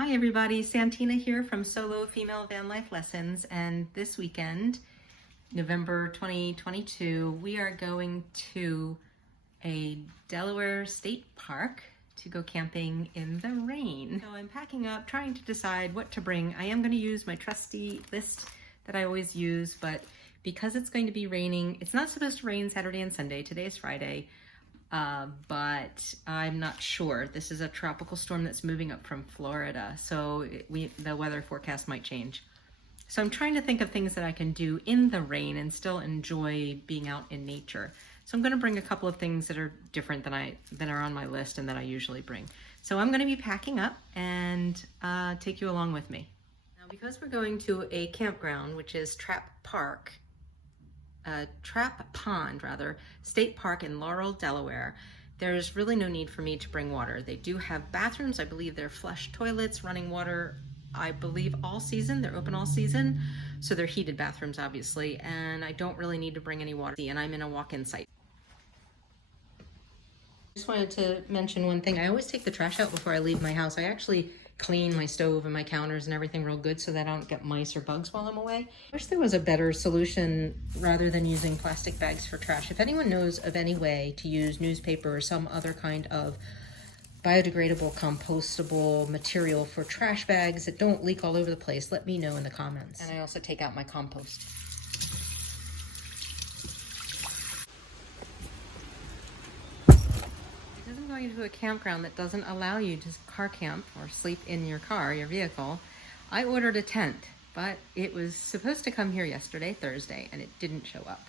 Hi everybody, Santina here from Solo Female Van Life Lessons, and this weekend, November 2022, we are going to a Delaware state park to go camping in the rain. So I'm packing up, trying to decide what to bring. I am going to use my trusty list that I always use, but because it's going to be raining, it's not supposed to rain Saturday and Sunday, today is Friday, but I'm not sure. This is a tropical storm that's moving up from Florida, so the weather forecast might change. So I'm trying to think of things that I can do in the rain and still enjoy being out in nature. So I'm going to bring a couple of things that are different than are on my list and that I usually bring. So I'm going to be packing up and take you along with me. Now, because we're going to a campground, which is Trap Pond, State Park in Laurel, Delaware, there's really no need for me to bring water. They do have bathrooms. I believe they're flush toilets, running water, I believe all season. They're open all season. So they're heated bathrooms, obviously, and I don't really need to bring any water. And I'm in a walk-in site. Just wanted to mention one thing. I always take the trash out before I leave my house. I actually clean my stove and my counters and everything real good so that I don't get mice or bugs while I'm away. I wish there was a better solution rather than using plastic bags for trash. If anyone knows of any way to use newspaper or some other kind of biodegradable, compostable material for trash bags that don't leak all over the place, let me know in the comments. And I also take out my compost. Going to a campground that doesn't allow you to car camp or sleep in your car, your vehicle, I ordered a tent, but it was supposed to come here yesterday, Thursday, and it didn't show up.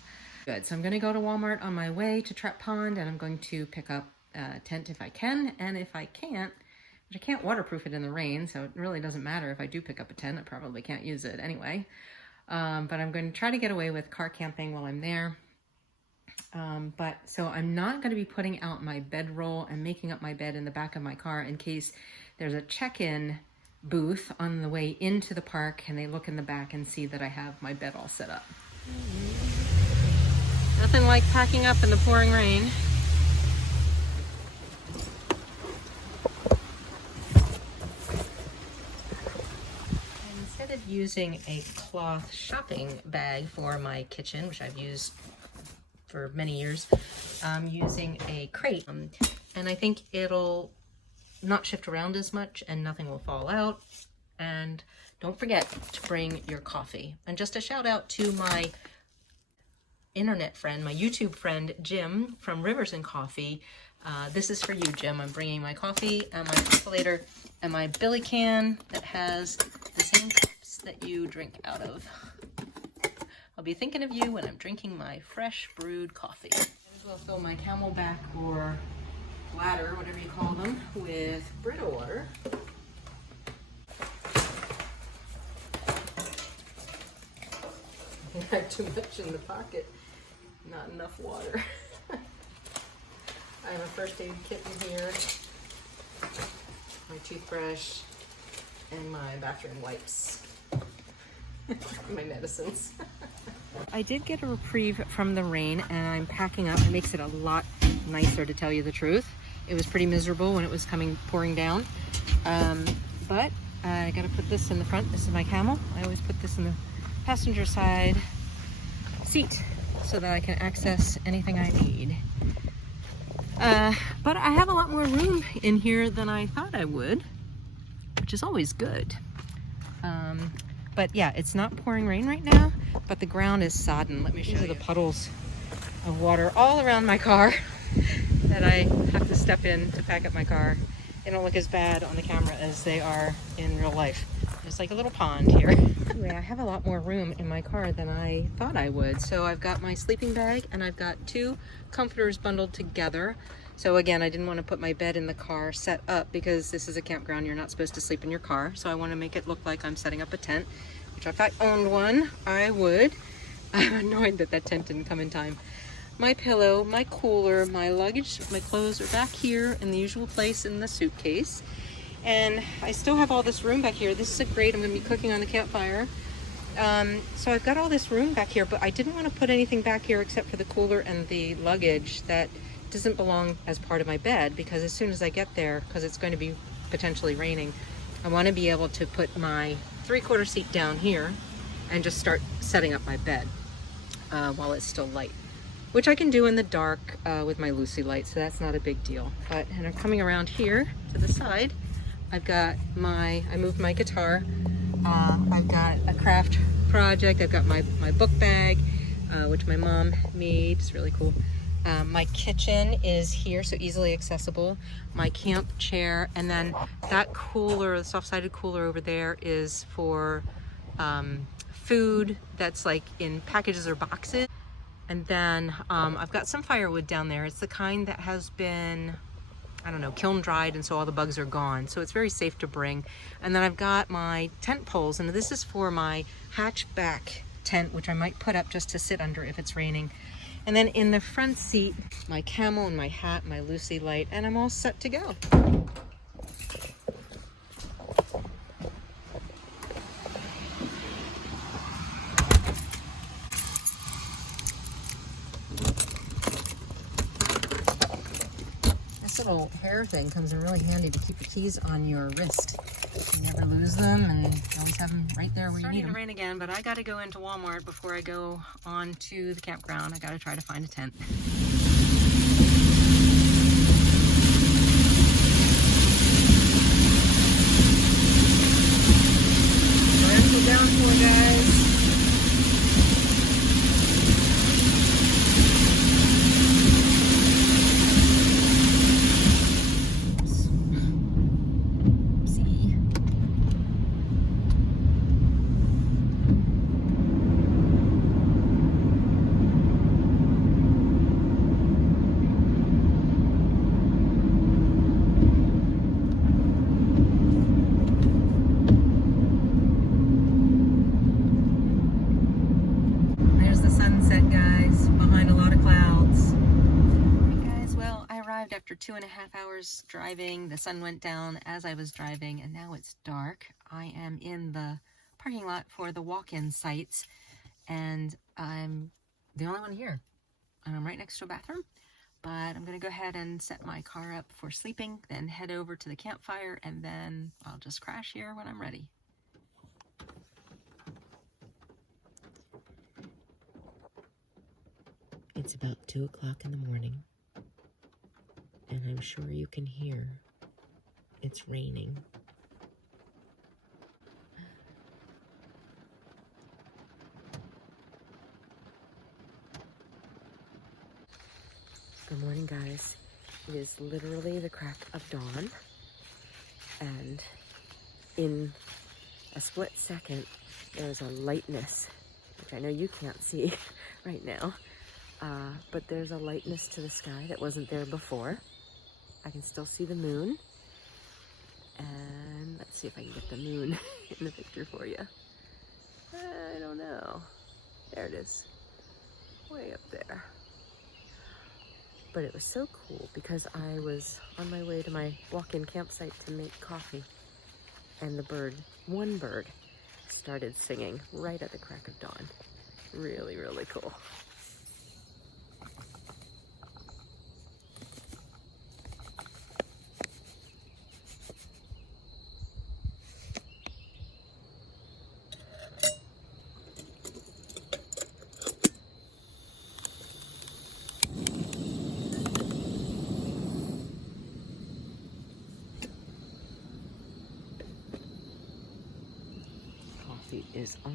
Good, so I'm going to go to Walmart on my way to Trap Pond, and I'm going to pick up a tent if I can, and if I can't, which I can't waterproof it in the rain, so it really doesn't matter if I do pick up a tent, I probably can't use it anyway. But I'm going to try to get away with car camping while I'm there. So I'm not going to be putting out my bedroll and making up my bed in the back of my car in case there's a check-in booth on the way into the park and they look in the back and see that I have my bed all set up. Nothing like packing up in the pouring rain. Instead of using a cloth shopping bag for my kitchen, which I've used for many years, I'm using a crate, and I think it'll not shift around as much and nothing will fall out. And don't forget to bring your coffee. And just a shout out to my internet friend, my YouTube friend Jim from Rivers and Coffee. This is for you, Jim. I'm bringing my coffee and my percolator and my billy can that has the same cups that you drink out of. I'll be thinking of you when I'm drinking my fresh brewed coffee. I as well fill my Camelback or bladder, whatever you call them, with Brita water. I have too much in the pocket, not enough water. I have a first aid kit in here, my toothbrush, and my bathroom wipes. My medicines. I did get a reprieve from the rain and I'm packing up. It makes it a lot nicer, to tell you the truth. It was pretty miserable when it was pouring down. But I gotta put this in the front. This is my Camel. I always put this in the passenger side seat so that I can access anything I need. But I have a lot more room in here than I thought I would, which is always good. But yeah, it's not pouring rain right now, but the ground is sodden. Let me show you. These are the puddles of water all around my car that I have to step in to pack up my car. They don't look as bad on the camera as they are in real life. It's like a little pond here. Anyway, I have a lot more room in my car than I thought I would. So I've got my sleeping bag and I've got 2 comforters bundled together. So again, I didn't want to put my bed in the car set up because this is a campground. You're not supposed to sleep in your car. So I want to make it look like I'm setting up a tent, which if I owned one, I would. I'm annoyed that that tent didn't come in time. My pillow, my cooler, my luggage, my clothes are back here in the usual place in the suitcase. And I still have all this room back here. This is a grate. I'm going to be cooking on the campfire. So I've got all this room back here, but I didn't want to put anything back here except for the cooler and the luggage that doesn't belong as part of my bed, because as soon as I get there, because it's going to be potentially raining, I want to be able to put my 3/4 seat down here and just start setting up my bed while it's still light, which I can do in the dark with my Lucy light, so that's not a big deal. And I'm coming around here to the side. I've got I moved my guitar. I've got a craft project. I've got my book bag, which my mom made. It's really cool. My kitchen is here, so easily accessible. My camp chair, and then that cooler, the soft-sided cooler over there, is for food that's like in packages or boxes. And then I've got some firewood down there. It's the kind that has been, I don't know, kiln dried, and so all the bugs are gone. So it's very safe to bring. And then I've got my tent poles, and this is for my hatchback tent, which I might put up just to sit under if it's raining. And then in the front seat, my camel and my hat, my Lucy light, and I'm all set to go. This little hair thing comes in really handy to keep the keys on your wrist. You never lose them, and you always have them right there where you need them. It's starting to rain again, but I gotta go into Walmart before I go on to the campground. I gotta try to find a tent. Torrential downpour, guys. After 2.5 hours driving, the sun went down as I was driving, and now it's dark. I am in the parking lot for the walk-in sites, and I'm the only one here. And I'm right next to a bathroom, but I'm gonna go ahead and set my car up for sleeping, then head over to the campfire, and then I'll just crash here when I'm ready. It's about 2 o'clock in the morning. And I'm sure you can hear it's raining. Good morning, guys. It is literally the crack of dawn, and in a split second, there's a lightness, which I know you can't see right now, but there's a lightness to the sky that wasn't there before. I can still see the moon, and let's see if I can get the moon in the picture for you. I don't know. There it is, way up there. But it was so cool because I was on my way to my walk-in campsite to make coffee, and one bird started singing right at the crack of dawn. Really, really cool. Is on.